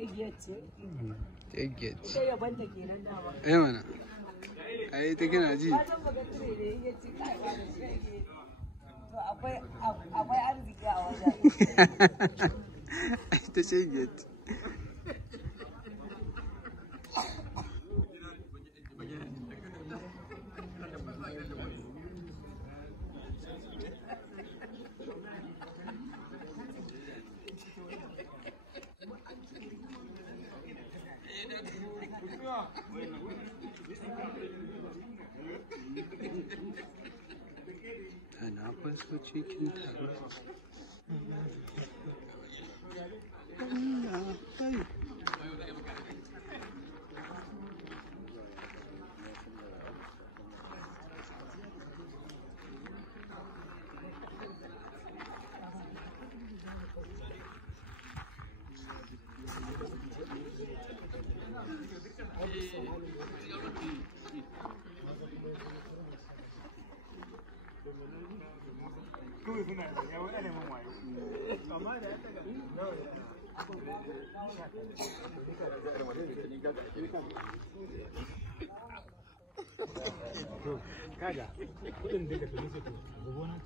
Igiyace. Ce. Igiyace. Ita yabanta kenan dama. Mana. Ai ta kina ji. Ka san baka tare da igiyace kai ba da shi. To akwai arziki a wajen. Ai ta ce igiyace. Tana kwaso cikin taro. Kawai suna ya wani ilimin wayo amma da ya taga kaga kudin daga tuni su to gobe na